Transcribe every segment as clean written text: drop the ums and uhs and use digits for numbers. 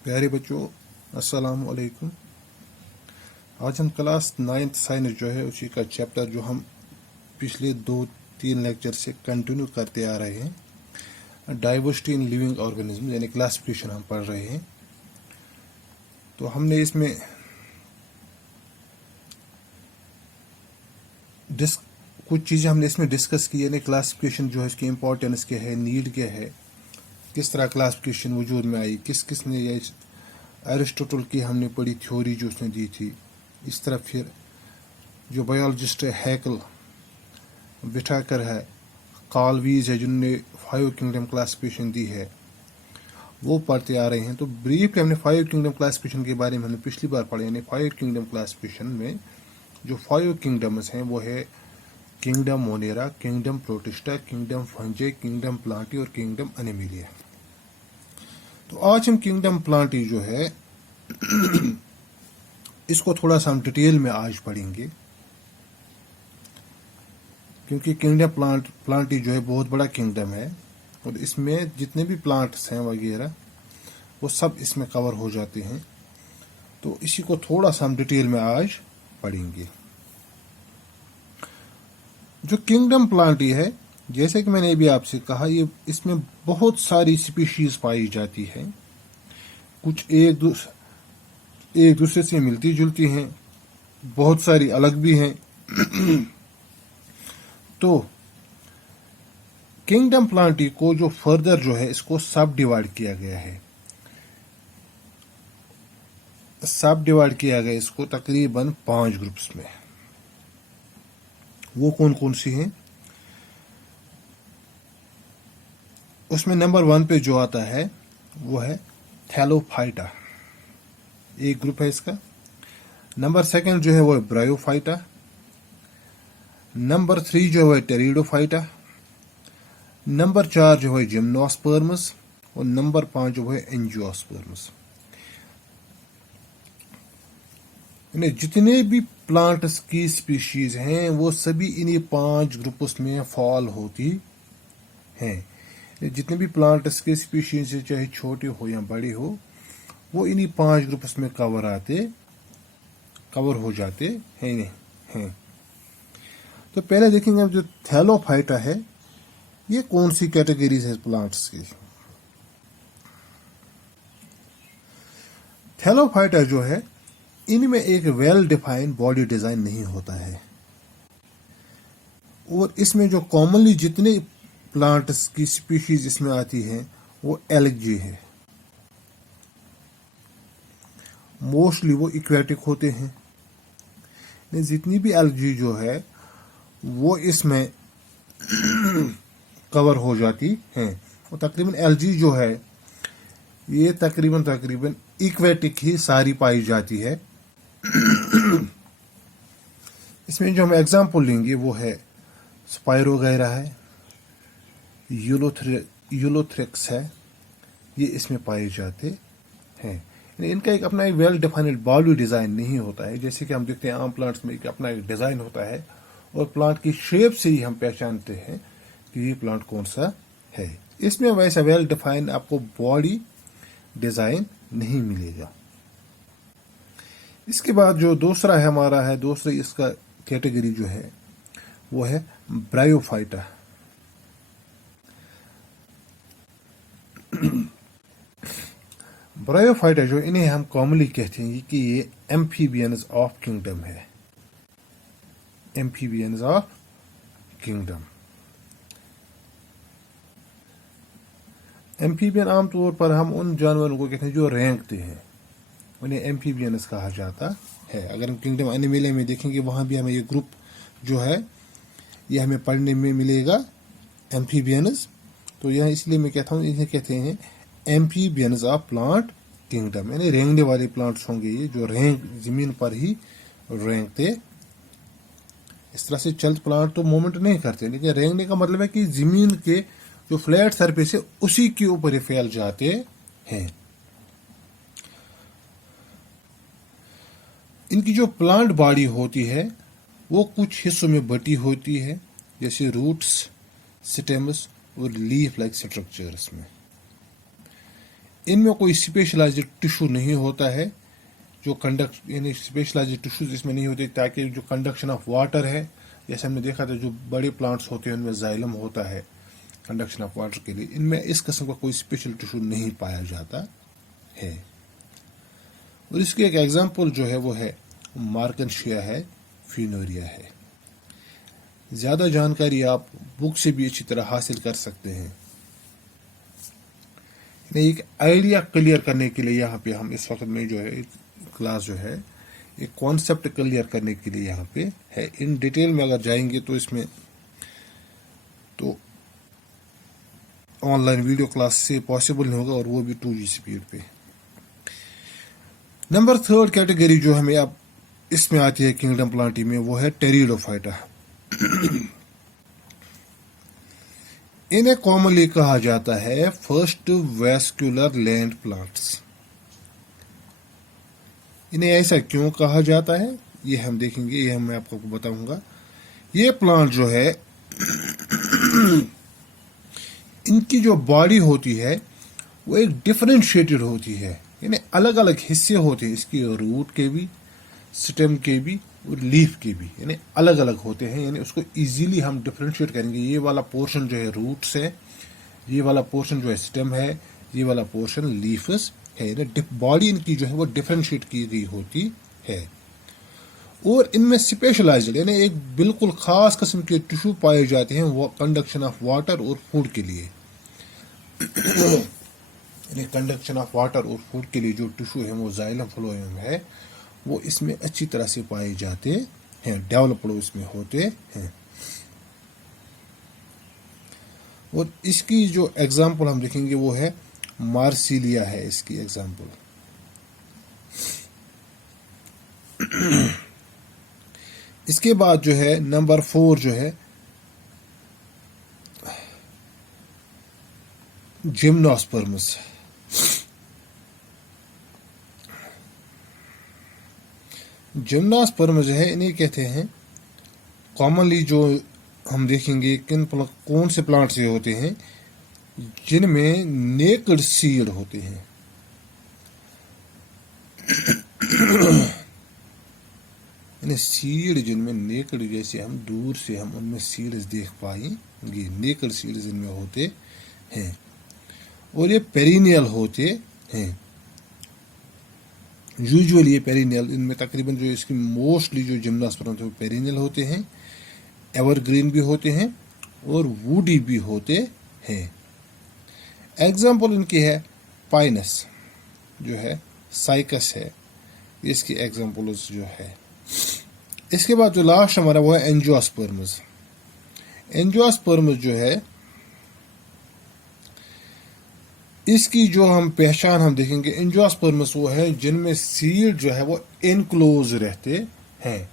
प्यारे बच्चों, अस्सलाम वालेकुम। आज हम क्लास 9th साइंस जो है उसी का चैप्टर जो हम पिछले 2-3 लेक्चर से कंटिन्यू करते आ रहे हैं, डाइवर्सिटी इन लिविंग ऑर्गेनिज्म यानी क्लासिफिकेशन हम पढ़ रहे हैं। तो हमने इसमें कुछ चीज़ें हमने इसमें डिस्कस की, यानी क्लासिफिकेशन जो है इसकी इम्पोर्टेंस क्या है, नीड क्या है, किस तरह क्लासिफिकेशन वजूद में आई, किस ने ये एरिस्टोटल की हमने पढ़ी थ्योरी जो उसने दी थी। इस तरह फिर जो बायोलॉजिस्ट है हैकल बिठाकर है, कॉलवीज है जिनने 5 किंगडम क्लासिफिकेशन दी है, वो पढ़ते आ रहे हैं। तो ब्रीफली हमने 5 किंगडम क्लासिफिकेशन के बारे में हमने पिछली बार पढ़े, यानी 5 किंगडम क्लासिफिकेशन में जो 5 किंगडम्स हैं वो है kingdom Monera, kingdom protista, kingdom फंजे, kingdom Plantae और किंगडम एनिमिलिया। तो आज हम किंगडम प्लांटी जो है इसको थोड़ा सा हम डिटेल में आज पढ़ेंगे, क्योंकि किंगडम प्लांटी जो है बहुत बड़ा किंगडम है और इसमें जितने भी प्लांट्स हैं वगैरह वो सब इसमें कवर हो जाते हैं। तो इसी को थोड़ा सा हम डिटेल में आज पढ़ेंगे। जो किंगडम प्लांटी है, जैसे कि मैंने अभी आपसे कहा, ये इसमें बहुत सारी स्पीशीज पाई जाती है। कुछ एक दूसरे से मिलती जुलती हैं, बहुत सारी अलग भी हैं। तो किंगडम प्लांटी को जो फर्दर जो है इसको सब डिवाइड किया गया है। सब डिवाइड किया गया इसको तकरीबन 5 ग्रुप्स में। वो कौन कौन सी हैं? उसमें नंबर 1 पे जो आता है वो है थैलोफाइटा, एक ग्रुप है इसका। नंबर 2 जो है वो है ब्रायोफाइटा। नंबर 3 जो है टेरिडोफाइटा। नंबर 4 जो है जिम्नोस्पर्मस और नंबर 5 जो है एंजियोस्पर्मस। जितने भी प्लांट्स की स्पीशीज हैं वो सभी इन्हीं 5 ग्रुप्स में फॉल होती हैं। जितने भी प्लांट्स के स्पीशीज है, चाहे छोटे हो या बड़े हो, वो इन्हीं 5 ग्रुप्स में कवर हो जाते हैं। तो पहले देखेंगे जो थैलोफाइटा है ये कौन सी कैटेगरीज है प्लांट्स की। थैलोफाइटा जो है इनमें एक वेल डिफाइंड बॉडी डिजाइन नहीं होता है और इसमें जो कॉमनली जितने प्लांट्स की स्पीशीज इसमें आती हैं वो एल्गी है। मोस्टली वो इक्वेटिक होते हैं। जितनी भी एल्गी जो है वो इसमें कवर हो जाती हैं और तकरीबन एल्गी जो है ये तकरीबन इक्वेटिक ही सारी पाई जाती है। इसमें जो हम एग्जाम्पल लेंगे वो है स्पायरोगैरा है, यूलोथ्रिक्स है, ये इसमें पाए जाते हैं। इनका एक अपना एक वेल डिफाइंड बॉडी डिजाइन नहीं होता है, जैसे कि हम देखते हैं आम प्लांट्स में अपना एक डिजाइन होता है और प्लांट की शेप से ही हम पहचानते हैं कि ये प्लांट कौन सा है। इसमें वैसा वेल डिफाइंड आपको बॉडी डिजाइन नहीं मिलेगा। इसके बाद जो दूसरा है हमारा है, दूसरी इसका कैटेगरी जो है वो है ब्रायोफाइटा। ब्रायोफाइटा जो इन्हें हम कॉमनली कहते हैं कि ये एम्फीबियंस ऑफ किंगडम है। Amphibians of kingdom. एम्फीबियन आमतौर पर हम उन जानवरों को कहते हैं जो रेंगते हैं, उन्हें एम्फीबियंस कहा जाता है। अगर हम किंगडम एनिमिलिया में देखेंगे वहां भी हमें ये ग्रुप जो है ये हमें पढ़ने में मिलेगा, एम्फीबियंस। तो यह इसलिए मैं कहता हूँ इन्हें कहते हैं एम्फीबियंस ऑफ प्लांट किंगडम, यानी रेंगने वाले प्लांट्स होंगे ये जो जमीन पर ही रेंगते। इस तरह से चलते प्लांट तो मूवमेंट नहीं करते, लेकिन रेंगने का मतलब है कि जमीन के जो फ्लैट सरफेस है उसी के ऊपर फैल जाते हैं। इनकी जो प्लांट बॉडी होती है वो कुछ हिस्सों में बटी होती है, जैसे रूट्स, स्टेम्स और लीफ लाइक स्ट्रक्चर्स में। इनमें कोई स्पेशलाइज्ड टिश्यू नहीं होता है जो कंडक्ट, यानी स्पेशलाइज्ड टिश्यूज इसमें नहीं होते, ताकि जो कंडक्शन ऑफ वाटर है, जैसे हमने देखा था जो बड़े प्लांट्स होते हैं उनमें जाइलम होता है कंडक्शन ऑफ वाटर के लिए, इनमें इस किस्म का कोई स्पेशल टिश्यू नहीं पाया जाता है। और इसकी एक एग्जांपल जो है वो है मार्कनशिया है, फिनोरिया है। ज़्यादा जानकारी आप बुक से भी अच्छी तरह हासिल कर सकते हैं। एक आइडिया क्लियर करने के लिए यहाँ पे हम इस वक्त में जो है क्लास जो है एक कॉन्सेप्ट क्लियर करने के लिए यहाँ पे है। इन डिटेल में अगर जाएंगे तो इसमें तो ऑनलाइन वीडियो क्लास से पॉसिबल नहीं होगा, और वो भी 2G स्पीड पे। नंबर 3 कैटेगरी जो हमें अब इसमें आती है किंगडम प्लांटी में, वो है टेरिडोफाइटा। इन्हें कॉमनली कहा जाता है फर्स्ट वैस्कुलर लैंड प्लांट्स। इन्हें ऐसा क्यों कहा जाता है ये हम देखेंगे, ये मैं आपको बताऊंगा। ये प्लांट जो है इनकी जो बॉडी होती है वो एक डिफरेंशिएटेड होती है, यानी अलग अलग हिस्से होते हैं इसकी, रूट के भी, स्टेम के भी और लीफ के भी, यानी अलग अलग होते हैं। यानी उसको इजीली हम डिफरेंशिएट करेंगे। ये वाला पोर्शन जो है रूट्स है, ये वाला पोर्शन जो है स्टेम है, ये वाला पोर्शन लीफ्स है। यानी बॉडी इनकी जो है वो डिफरेंशिएट की गई होती है। और इनमें स्पेशलाइज्ड यानी एक बिल्कुल खास किस्म के टिश्यू पाए जाते हैं वो कंडक्शन ऑफ वाटर और फूड के लिए। यानी कंडक्शन ऑफ वाटर और फूड के लिए जो टिश्यू है वो जाइलम फ्लोएम है, वो इसमें अच्छी तरह से पाए जाते हैं, डेवलप्ड इसमें होते हैं। और इसकी जो एग्जांपल हम देखेंगे वो है मार्सिलिया है इसकी एग्जांपल। इसके बाद जो है नंबर 4 जो है जिम्नोस्पर्म्स। जिम्नोस्पर्म जो है इन्हें कहते हैं कॉमनली, जो हम देखेंगे कौन से प्लांट से होते हैं जिनमें नेकेड सीड होते हैं। यानी सीड जिनमें नेकेड, जैसे हम दूर से हम उनमें सीड्स देख पाएंगे, नेकेड सीड्स इनमें होते हैं। और ये पेरिनियल होते हैं। यूजुअली ये पेरिनियल, इनमें तकरीबन जो इसकी मोस्टली जो जिम्नोस्पर्म थे वो पेरिनियल होते हैं, एवरग्रीन भी होते हैं और वुडी भी होते हैं। एग्जाम्पल इनकी है पाइनस जो है, साइकस है, इसकी एग्जाम्पल्स जो है। इसके बाद जो लास्ट हमारा वो है एंजियोस्पर्म्स। एंजियोस्पर्म्स जो है इसकी जो हम पहचान हम देखेंगे, एंजियोस्पर्म्स वो है जिनमें सीड जो है वो इनक्लोज रहते हैं,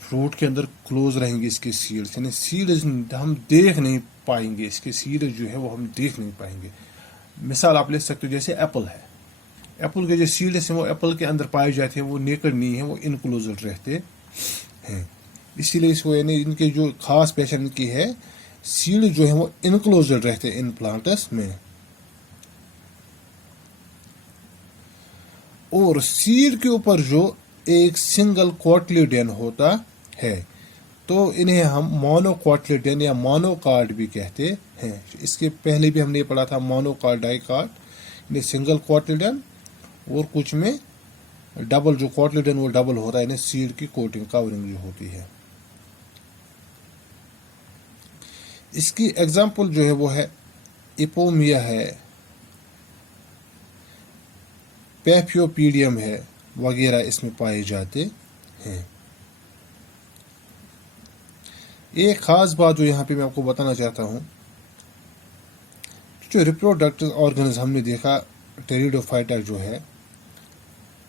फ्रूट के अंदर क्लोज रहेंगे इसके सीड्स, यानी सीड्स हम देख नहीं पाएंगे, इसके सीड्स जो है वो हम देख नहीं पाएंगे। मिसाल आप ले सकते हो, जैसे एप्पल है, एप्पल के जो सीड्स हैं वो एप्पल के अंदर पाए जाते हैं, वो नेकेड नहीं है, वो इनक्लोज रहते हैं। इसीलिए इसको यानी इनके जो खास पहचान की है, सीड जो है वो इनक्लोज रहते हैं इन प्लांट्स में। और सीड के ऊपर जो एक सिंगल क्वार्टलिडियन होता है, तो इन्हें हम मोनोक्वार्टलिडियन या मोनोकार्ड भी कहते हैं। इसके पहले भी हमने पढ़ा था मोनोकार्ड, डाइकार्ड, इन्हें सिंगल क्वार्टलिडियन, और कुछ में डबल, जो क्वार्टलिडियन वो डबल होता है, इन्हें सीड की कोटिंग कवरिंग जो होती है। इसकी एग्जाम्पल जो है वो है इपोमिया है, पैफियोपीडियम है वगैरह इसमें पाए जाते हैं। एक खास बात जो यहाँ पे मैं आपको बताना चाहता हूँ, जो रिप्रोडक्टिव ऑर्गन्स हमने देखा टेरिडोफाइटा जो है,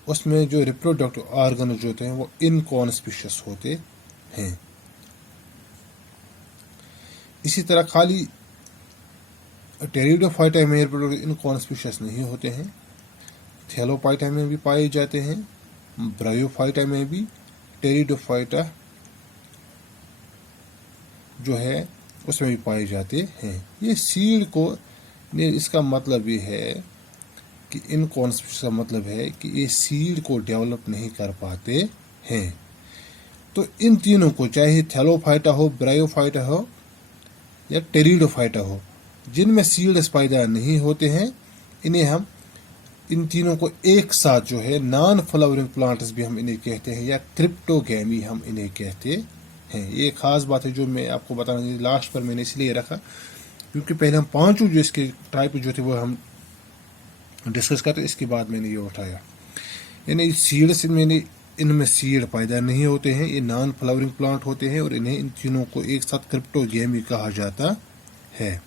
उसमें जो रिप्रोडक्टिव ऑर्गन जो होते हैं वो इनकॉन्स्पिशियस होते हैं। इसी तरह खाली टेरिडोफाइटा में रिप्रोडक्टिव इनकॉन्स्पिशियस नहीं होते हैं, थैलोफाइटा में भी पाए जाते हैं, ब्रायोफाइटा में भी टेरिडोफाइटा जो है उसमें भी पाए जाते हैं। ये सीड को, इसका मतलब ये है कि इन कॉन्सेप्ट का मतलब है कि ये सीड को डेवलप नहीं कर पाते हैं। तो इन तीनों को, चाहे थैलोफाइटा हो, ब्रायोफाइटा हो या टेरिडोफाइटा हो, जिनमें सीड्स पैदा नहीं होते हैं, इन्हें हम, इन तीनों को एक साथ जो है नॉन फ्लावरिंग प्लांट्स भी हम इन्हें कहते हैं, या क्रिप्टोगैमी हम इन्हें कहते हैं। ये खास बात है जो मैं आपको बताना, लास्ट पर मैंने इसलिए रखा क्योंकि पहले हम पांचों जो इसके टाइप जो थे वो हम डिस्कस करते, इसके बाद मैंने ये उठाया। यानी सीड्स, इनमें सीड पैदा नहीं होते हैं, ये नॉन फ्लावरिंग प्लांट होते हैं, और इन्हें, इन तीनों को एक साथ क्रिप्टोगैमी कहा जाता है।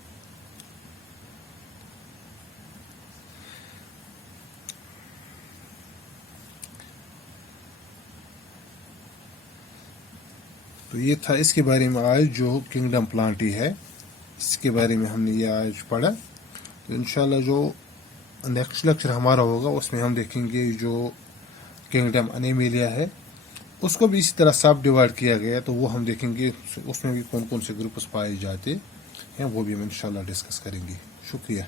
तो ये था इसके बारे में आज जो किंगडम प्लांटी है, इसके बारे में हमने ये आज पढ़ा। तो इंशाल्लाह जो नेक्स्ट लेक्चर हमारा होगा उसमें हम देखेंगे जो किंगडम एनिमेलिया है, उसको भी इसी तरह सब डिवाइड किया गया, तो वो हम देखेंगे उसमें भी कौन कौन से ग्रुप्स पाए जाते हैं, वो भी हम इंशाल्लाह डिस्कस करेंगे। शुक्रिया।